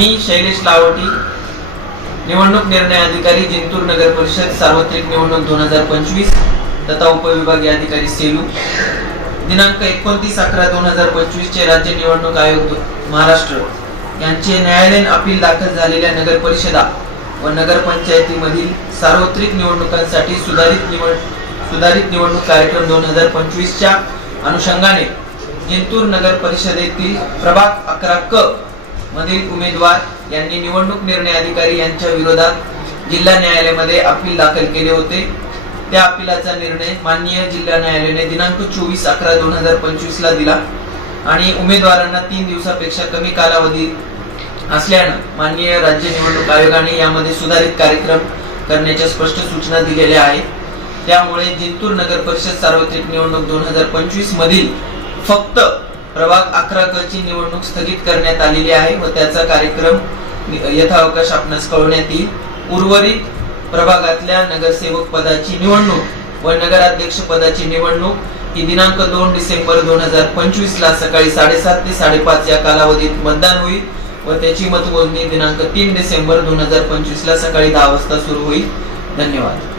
मी शैलेश लावटी, निवडणूक निर्णय अधिकारी, जिंतूर नगर परिषद सार्वत्रिक निवडणूक 2025 तथा उपविभागीय अधिकारी सेलू। दिनांक 29/11/2025 चे राज्य निवडणूक आयोग महाराष्ट्र यांचे न्यायालयीन अपील दाखल झालेल्या नगर परिषदा व नगरपंचायतीमधील सार्वत्रिक निवडणुकांसाठी सुधारित निवडणूक कार्यक्रम 2025 च्या अनुषंगाने जिंतूर नगर परिषदेतील प्रभाग 11 क मधील उमेदवार यांनी निवडणूक निर्णय अधिकारी यांच्या विरोधात जिल्हा न्यायालयामध्ये अपील दाखल केले होते। त्या अपीलाचा निर्णय माननीय जिल्हा न्यायालयाने दिनांक 24/11/2025 ला दिला आणि उमेदवारांना 3 दिवसापेक्षा कमी कालावधी असल्याने माननीय राज्य निवडणूक आयोगाने यामध्ये सुधारित कार्यक्रम करण्याच्या स्पष्ट सूचना दिलेल्या आहेत। त्यामुळे जिंतूर नगर परिषद सार्वत्रिक निवडणूक 2025 मधील फक्त प्रभाग 11 क ची निवडणूक स्थगित करण्यात आलेली आहे व त्याचा कार्यक्रम यथावकाश आपणास कळवण्यात येईल। उर्वरित प्रभागातल्या नगरसेवक पदाची निवडणूक व नगराध्यक्ष पदाची निवडणूक ही दिनांक 2 डिसेंबर 2025 ला सकाळी 7:30 ते 5:30 या कालावधीत मतदान होईल व त्याची मतमोजणी दिनांक 3 डिसेंबर 2025 ला सकाळी 10 वाजता सुरू होईल। धन्यवाद।